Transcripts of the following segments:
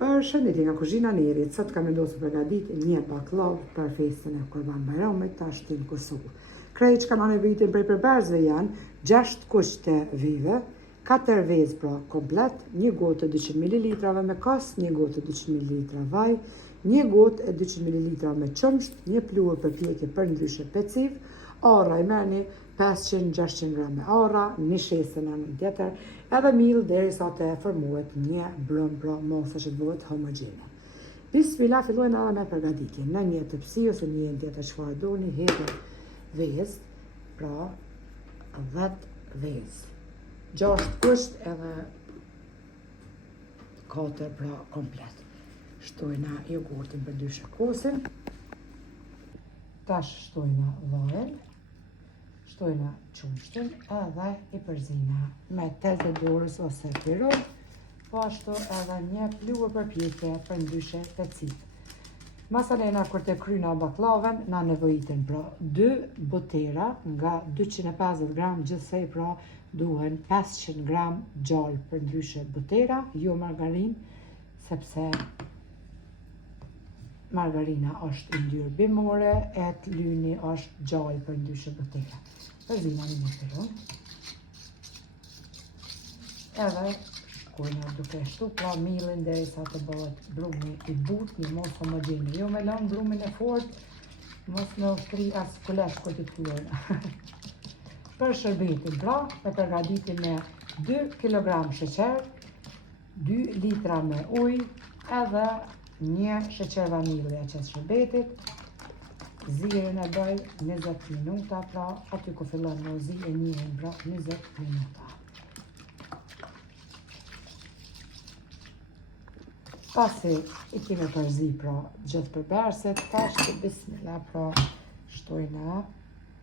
Përshëndetje nga kuzhina Nerit, sot kam vendosur përgatit një bakllavë për festën e Kurban Bayramit të ashtin Kosovë. Krejt që kam nevojitin prej përberzve janë 6 kuq të vive, 4 vezë pra komplet, 1 gotë e 200 ml me kas, 1 gotë e 200 ml vaj, 1 gotë e 200 ml me qumsht, 1 pluhur përpjekje për ndryshe peciv, arra i merrni 500-600 gram me arra, një shesën e në tjetër, edhe mill derisa të formohet një brum pra mosa që të bëhet homogjene. Bismillah, fillojnë edhe me përgatitjen. Në një tepsi ose një tjetër çfarë doni, hedhë vezë, pra 10 vezë. 6 kusht edhe 4 pra komplet. Shtojna jogurtin për 2 shekosin. Tash shtojna vajin. Shtojna qumshtin edhe i përzina me tel të dorës ose pirol, po ashtu edhe një pluhur përpjekje për ndryshe peciv. Masalena kur të kryna baklavën, na nevojiten pra 2 botera nga 250 gram, gjithsej pra duhen 500 gram gjallë për ndryshe botera, jo margarin, sepse margarina është yndyrë bimore, e lyni është gjallë për ndryshe botera. Përzina një pirun. Edhe shkojna duke shtu pra millin derisa të bëhet brumi i butë, një mos homogjene. Jo me lanë brumin e fort, mos me ushtri as kulesh kur të tullojna. Për shërbetin pra, e përgatitin me 2 kg sheqer, 2 litra me ujë, edhe 1 sheqer vanilje që shërbetit, zirin e bëj 20 minuta, pra aty ku fillon në zi e njihen pra 20 minuta. Pasi i kemi përzi pra gjithë përberset, tash të bismillah pra shtojna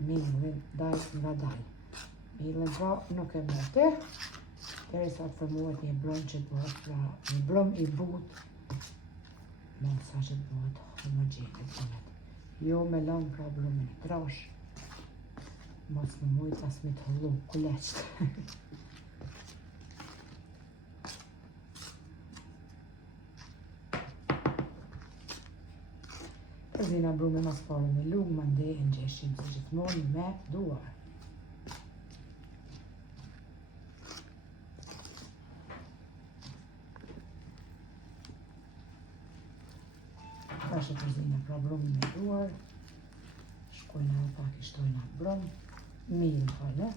millin daj nga daj. Millin pra nuk e mete, derisa të formohet një brum që të bëhet pra një brum i butë, mosa që të bëhet homogjene. Jo me lanë pra brumin e trash, mos më mujt as me të hëllu kuleqt. Përzina brumin mas pare me lugë, ma ndej e ngjeshim si gjithmonë me duar. Tash e përzina pra brumin me duar, shkojna edhe pak i shtojna brum, mirë fale.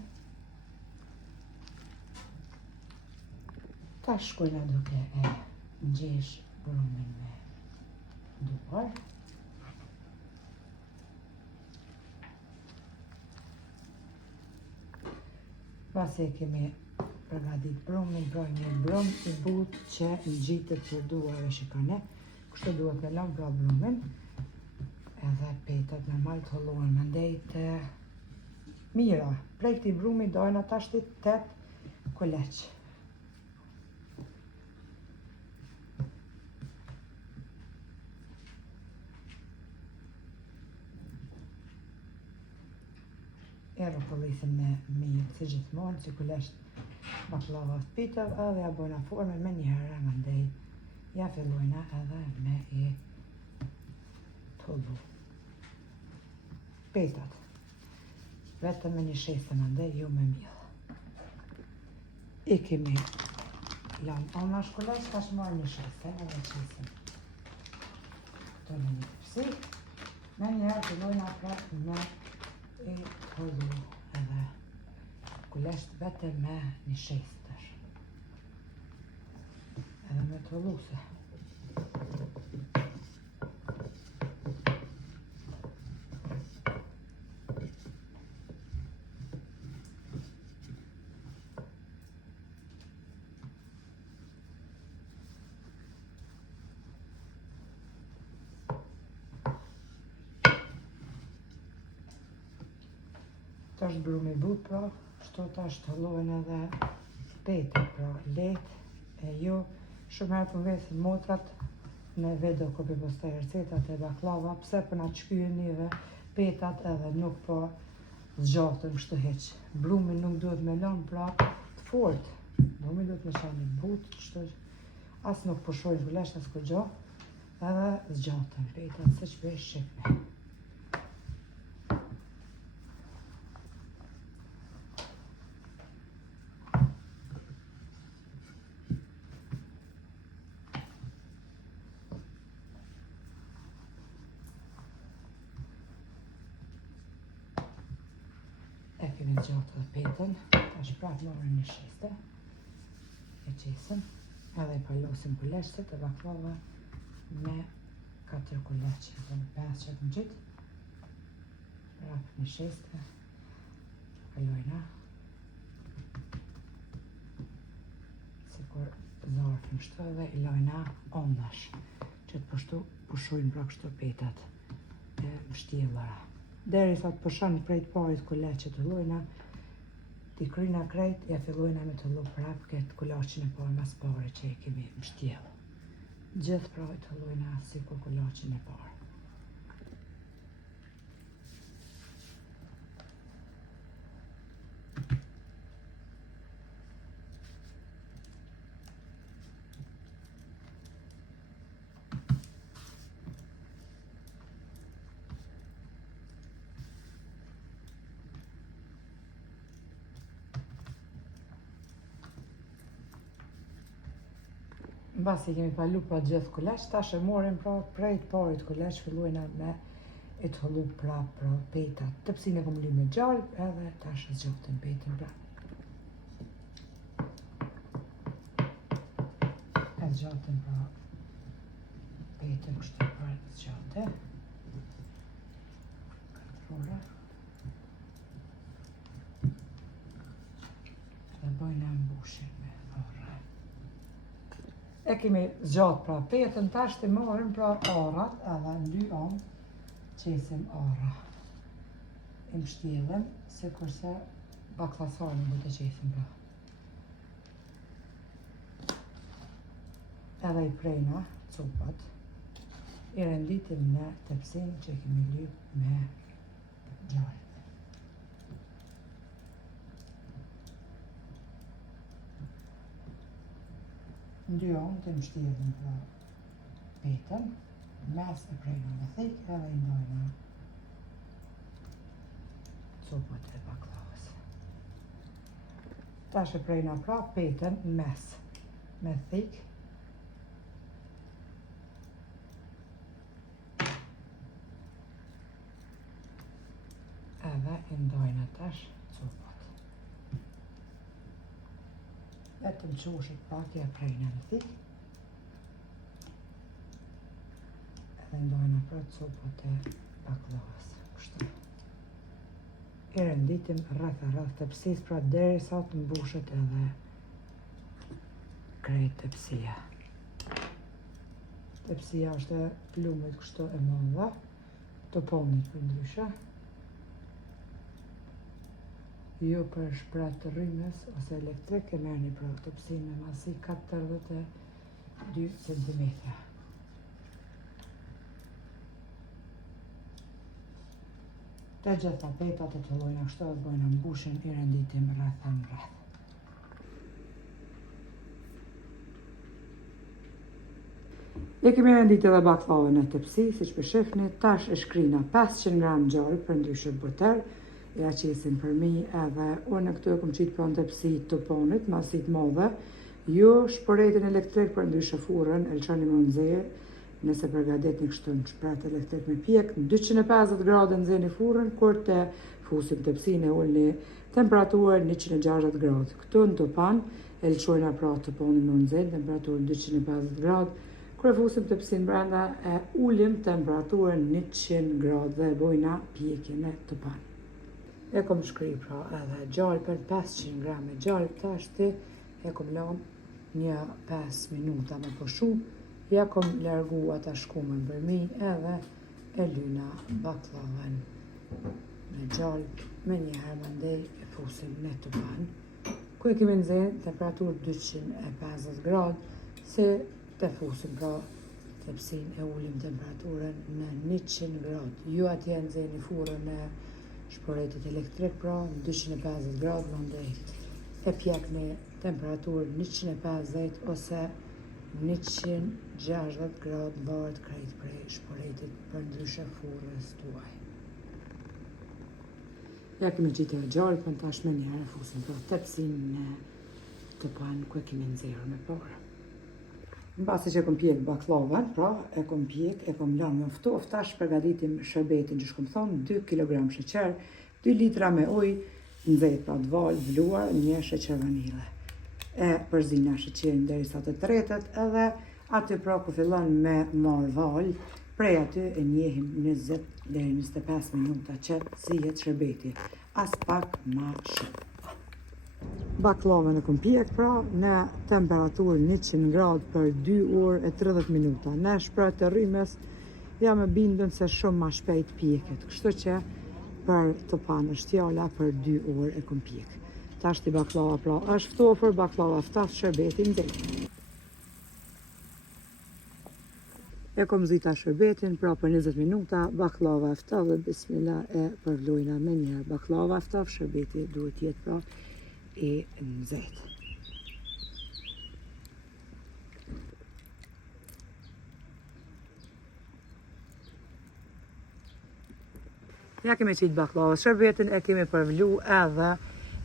Tash shkojna duke e ngjesh brumin me duar. Pasi e kemi përgatit brumin, pra një brum i butë që ngjitet për duar e shikone. Kështu duhet me lanë pra brumin, edhe petat normal të hollohen me ndej të mira. Prej këtij brumi dojnë ata 8 kuleq. E rrotullisin me mirë si gjithmonë, si kuleqt baklava të pitëv, edhe ja bojna formën me njëherë me ndej. Ja fillojna edhe me i tullu. Petat, vetëm me një shesë më ndej, jo me mjëllë. I kemi lanë ona shkuleq, tash marrë një shesë, edhe qesën. Këto në një tëpsi, me njëherë fillojna pra me i tullu edhe kuleqt vetëm me një shesë tash. Edhe me të luse. Tash brumi but pra, shto tash të lohen edhe petet pra, letë e jo. Shumë herë përvesin motrat në video kopi postaj recetat e baklava, pse për na çkyjenive petat edhe nuk po zgjatën kështu hiç. Brumi nuk duhet me lanë pra të fortë. Brumi duhet me qenë i butë, kështu As nuk pushojnë gulesh as kërgjo, edhe zgjatën petat se që bëjë shqipme. E kemi zgjatë dhe petën, ta që prapë morën një shiste, e qesën, edhe i palosim kuleshtet e baklava me 4 kuleqe, dhe në 5 që të në gjitë, prapë një shiste, palojna, si kur zartë në shtë dhe i lojna ondash, që të pushojnë pra kështu petat e mështjellara. Deri sa të pushan prej të parit kuleqe të lojna, t'i kryna krejt, ja fillojna me të lu prap këtë kulaqin e parë mas pare që i kemi mështjellë. Gjithë pra të lojna si kur kulaqin e parë. Mbasi kemi palu pa gjithë kuleq, tash e morim pra prej të parit kuleq, fillojna me e të hëllu pra petat. Tëpsin e kom li me gjallë, edhe tash e zgjatën petën pra. E zgjatën pra petën kështë e parë të zgjate. Katërora. Dhe bëjnë mbushin me orë. E kemi zgjatë pra petën, tash të morim pra arat, edhe në 2 anë qesim ara. I mështjellëm, se kurse baklasarën bu të qesim pra. Edhe i prejna copat, i renditim në tepsin që kemi lyp me gjallë. Në 2 anë të mështjellëm pra petën, mes e prejna me thik, edhe i ndojna copat e baklavës. Tash e prejna pra petën mes me thik, edhe i ndojna tash copat. Vetëm qushit pak e prejna në thik, edhe ndojna pra copat e baklavës. Kështu. I renditim rreth tepsis pra deri sa të mbushet edhe krejt tepsia. Tepsia është e plumit kështu e madhe, të ponit për ndryshe. Jo për shprat të rrymës ose elektrik, e merrni pra tepsin me masi 42 cm. Të gjitha petat e të llojna kështu e bëjna mbushin, i renditim rreth e rreth. E kemi rendit edhe baklavën e tepsi, siç po shihni, tash e shkrina 500 gram gjallë për ndryshe buter, ja qesin për mi, edhe unë në këtu e kom qitë pranë tepsi të ponit, masit madhe, jo shporetin elektrik për ndryshe furën, e lëshoni më nxehë, nëse përgadet një kështu në shprat elektrik me pjek, në 250 gradë nxehni furën, kur të fusim tepsin e ullni temperaturë 160 gradë. Këtu në topan, e lëshojna pra të ponin më nxehë, temperaturë 250 gradë, kur e fusim tepsin brenda, e ullim temperaturën 100 gradë dhe bojna pjekjen e topan. E kom shkri pra edhe gjallë për 500 gram e gjallë, tashti e kom lanë një 5 minuta me pushu, ja kom largu ata shkumën për mi, edhe e lyna baklavën me gjallë, me njëherë më ndej e fusim në topan, ku e kemi nxehë temperaturë 250 gradë, se të fusim pra tepsin e ullim temperaturën në 100 gradë, ju atje nxehni furën e shporetit elektrik pra në 250 gradë më ndej e pjekni temperaturë 150 ose 160 gradë bëhet krejt prej shporetit për ndryshe furrës tuaj. Ja kemi gjitë e gjarë, për tash me njëherë fusim për tepsin në të panë ku e kemi nxerrë me parë. Në base që e kom pjek baklavan, pra e kom pjek, e kom lanë me ftoft, tash përgatitim shërbetin që shkom thonë, 2 kg sheqer, 2 litra me ujë, nxehtë pra të val, vluar, 1 sheqer vanile. E përzina sheqerin derisa të tretet edhe aty pra ku fillon me marr val, prej aty e njehim 20 deri 25 minuta që zihet shërbeti, as pak ma shumë. Baklavën e kom pjek pra në temperaturë 100 gradë për 2 orë e 30 minuta. Në shprat të rrymes jam e bindën se shumë ma shpejt pjeket, kështu që për të panë është fjala për 2 orë e kom pjek. Tash ti baklava pra është ftofër, baklava ftas shërbetin nxehtë. E kom zita shërbetin, pra për 20 minuta, baklava e ftaf dhe bismillah e përvlojna me njerë. Baklava e ftaf, shërbeti duhet jetë pra i nxehtë. Ja kemi qitë baklava shërbetin, e kemi përvlu edhe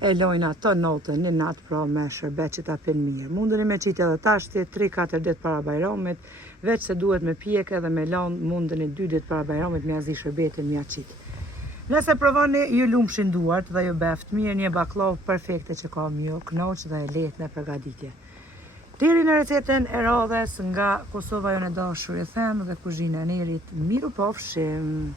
e lojna të notën një natë pra me shërbet që ta pinë mirë. Mundeni me qitë edhe tashti 3-4 ditë para bajramit, veç se duhet me pjek edhe me lanë mundeni 2 ditë para bajramit me azi shërbetin mja qitë. Nëse provoni ju lumshin duart dhe ju beft mirë, një baklavë perfekte që ka mjo knoq dhe e lehtë në përgatitje. Deri në recetën e radhes nga Kosova jone dashur e them dhe kuzhina e Nelit, miru pafshim!